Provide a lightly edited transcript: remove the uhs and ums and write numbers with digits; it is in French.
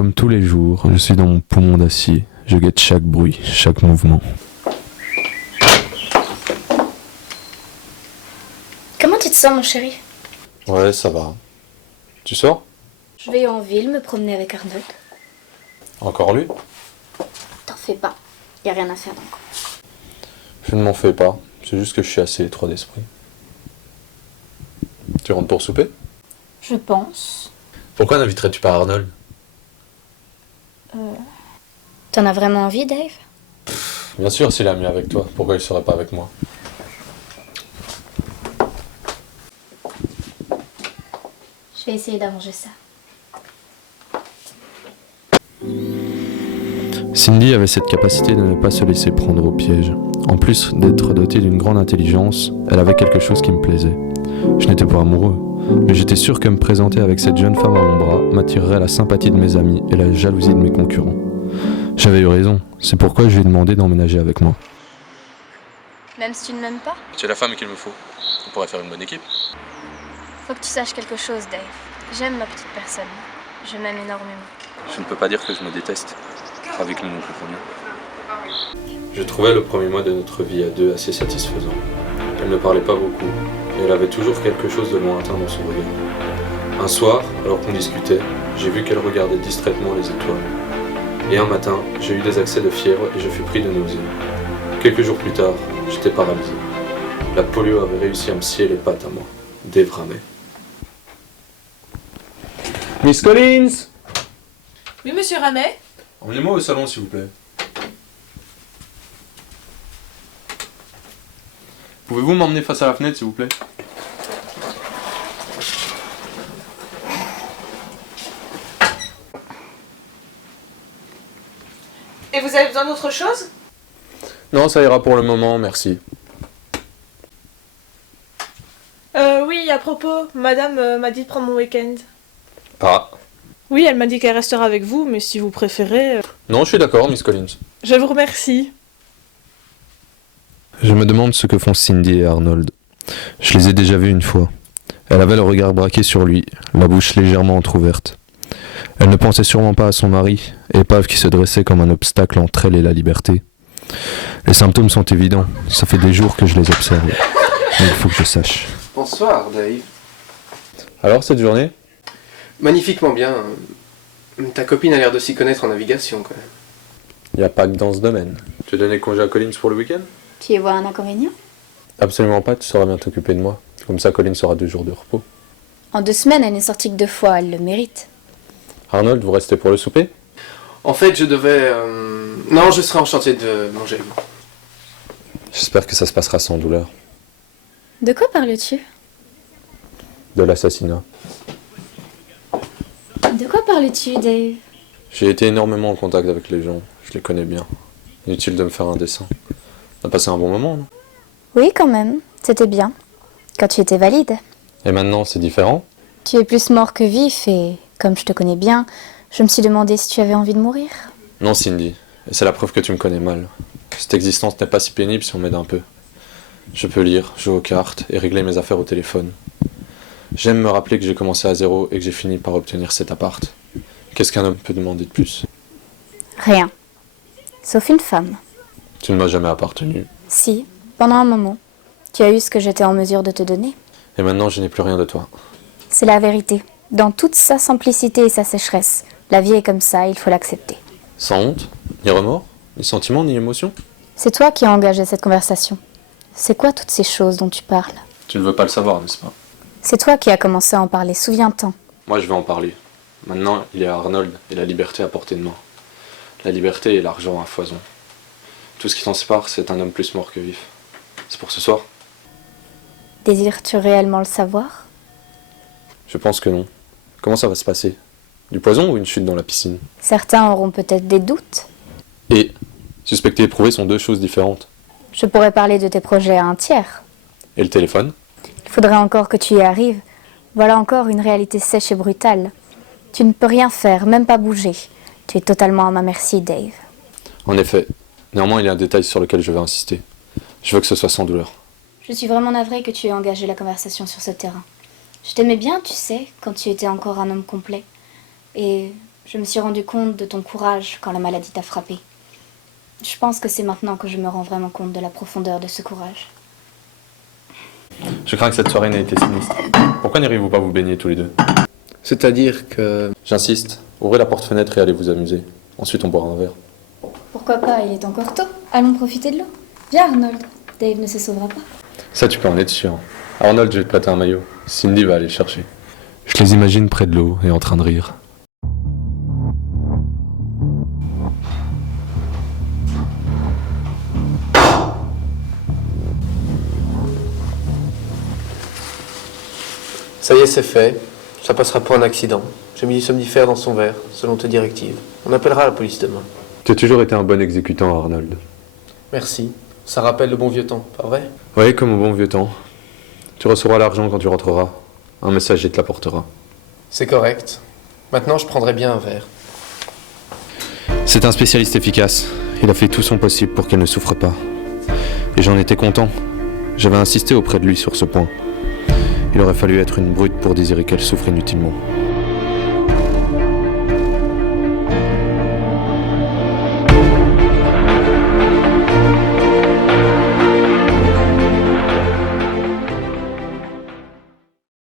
comme tous les jours, je suis dans mon poumon d'acier. Je guette chaque bruit, chaque mouvement. Comment tu te sens, mon chéri? Ouais, ça va. Tu sors? Je vais en ville me promener avec Arnold. Encore lui? T'en fais pas, y a rien à faire encore. Je ne m'en fais pas. C'est juste que je suis assez étroit d'esprit. Tu rentres pour souper? Je pense. Pourquoi n'inviterais-tu pas Arnold? T'en as vraiment envie, Dave? Bien sûr, s'il est ami avec toi. Pourquoi il serait pas avec moi? Je vais essayer d'arranger ça. Cindy avait cette capacité de ne pas se laisser prendre au piège. En plus d'être dotée d'une grande intelligence, elle avait quelque chose qui me plaisait. Je n'étais pas amoureux, mais j'étais sûr que me présenter avec cette jeune femme à mon bras m'attirerait la sympathie de mes amis et la jalousie de mes concurrents. J'avais eu raison, c'est pourquoi je lui ai demandé d'emménager avec moi. Même si tu ne m'aimes pas? C'est la femme qu'il me faut. On pourrait faire une bonne équipe. Faut que tu saches quelque chose, Dave. J'aime ma petite personne. Je m'aime énormément. Je ne peux pas dire que je me déteste. Avec nous non plus pour mieux. Je trouvais le premier mois de notre vie à deux assez satisfaisant. Elle ne parlait pas beaucoup, et elle avait toujours quelque chose de lointain dans son regard. Un soir, alors qu'on discutait, j'ai vu qu'elle regardait distraitement les étoiles. Et un matin, j'ai eu des accès de fièvre et je fus pris de nausées. Quelques jours plus tard, j'étais paralysé. La polio avait réussi à me scier les pattes à moi. Dave Ramey. Miss Collins! Oui, monsieur Ramet? Emmenez-moi au salon, s'il vous plaît. Pouvez-vous m'emmener face à la fenêtre, s'il vous plaît? Et vous avez besoin d'autre chose? Non, ça ira pour le moment, merci. Oui, à propos, madame m'a dit de prendre mon week-end. Ah. Oui, elle m'a dit qu'elle restera avec vous, mais si vous préférez... Non, je suis d'accord, Miss Collins. Je vous remercie. Je me demande ce que font Cindy et Arnold. Je les ai déjà vus une fois. Elle avait le regard braqué sur lui, la bouche légèrement entr'ouverte. Elle ne pensait sûrement pas à son mari, épave qui se dressait comme un obstacle entre elle et la liberté. Les symptômes sont évidents, ça fait des jours que je les observe. Mais il faut que je sache. Bonsoir, Dave. Alors, cette journée? Magnifiquement bien. Ta copine a l'air de s'y connaître en navigation, quand même. Il n'y a pas que dans ce domaine. Tu as donné congé à Collins pour le week-end? Tu y vois un inconvénient? Absolument pas, tu sauras bien t'occuper de moi. Comme ça, Collins aura 2 jours de repos. En 2 semaines, elle n'est sortie que 2 fois, elle le mérite. Arnold, vous restez pour le souper? En fait, je devais... Non, je serai enchanté de manger avec vous. J'espère que ça se passera sans douleur. De quoi parles-tu? De l'assassinat. De quoi parles-tu, Dave? J'ai été énormément en contact avec les gens, je les connais bien. Inutile de me faire un dessin. On a passé un bon moment, non? Oui, quand même. C'était bien. Quand tu étais valide. Et maintenant, c'est différent? Tu es plus mort que vif et, comme je te connais bien, je me suis demandé si tu avais envie de mourir. Non, Cindy. Et c'est la preuve que tu me connais mal. Cette existence n'est pas si pénible si on m'aide un peu. Je peux lire, jouer aux cartes et régler mes affaires au téléphone. J'aime me rappeler que j'ai commencé à zéro et que j'ai fini par obtenir cet appart. Qu'est-ce qu'un homme peut demander de plus? Rien. Sauf une femme. Tu ne m'as jamais appartenu. Si, pendant un moment. Tu as eu ce que j'étais en mesure de te donner. Et maintenant, je n'ai plus rien de toi. C'est la vérité. Dans toute sa simplicité et sa sécheresse. La vie est comme ça, il faut l'accepter. Sans honte, ni remords, ni sentiments, ni émotions. C'est toi qui as engagé cette conversation. C'est quoi toutes ces choses dont tu parles? Tu ne veux pas le savoir, n'est-ce pas? C'est toi qui as commencé à en parler, souviens-t'en. Moi, je vais en parler. Maintenant, il y a Arnold et la liberté à portée de main. La liberté et l'argent à foison. Tout ce qui t'en sépare, c'est un homme plus mort que vif. C'est pour ce soir? Désires-tu réellement le savoir? Je pense que non. Comment ça va se passer? Du poison ou une chute dans la piscine? Certains auront peut-être des doutes. Et suspecter et prouver sont 2 choses différentes. Je pourrais parler de tes projets à un tiers. Et le téléphone? Il faudrait encore que tu y arrives. Voilà encore une réalité sèche et brutale. Tu ne peux rien faire, même pas bouger. Tu es totalement à ma merci, Dave. En effet. Néanmoins, il y a un détail sur lequel je vais insister. Je veux que ce soit sans douleur. Je suis vraiment navrée que tu aies engagé la conversation sur ce terrain. Je t'aimais bien, tu sais, quand tu étais encore un homme complet. Et Je me suis rendu compte de ton courage quand la maladie t'a frappé. Je pense que c'est maintenant que je me rends vraiment compte de la profondeur de ce courage. Je crains que cette soirée n'ait été sinistre. Pourquoi n'irez-vous pas vous baigner tous les deux? C'est-à-dire que... J'insiste, ouvrez la porte-fenêtre et allez vous amuser. Ensuite on boira un verre. Pourquoi pas, il est encore tôt. Allons profiter de l'eau. Viens Arnold, Dave ne se sauvera pas. Ça tu peux en être sûr. Arnold, je vais te prêter un maillot. Cindy va aller le chercher. Je les imagine près de l'eau et en train de rire. Ça y est, c'est fait. Ça passera pour un accident. J'ai mis du somnifère dans son verre, selon tes directives. On appellera la police demain. Tu as toujours été un bon exécutant, Arnold. Merci. Ça rappelle le bon vieux temps, pas vrai? Oui, comme au bon vieux temps. Tu recevras l'argent quand tu rentreras. Un messager te l'apportera. C'est correct. Maintenant, je prendrai bien un verre. C'est un spécialiste efficace. Il a fait tout son possible pour qu'elle ne souffre pas. Et j'en étais content. J'avais insisté auprès de lui sur ce point. Il aurait fallu être une brute pour désirer qu'elle souffre inutilement.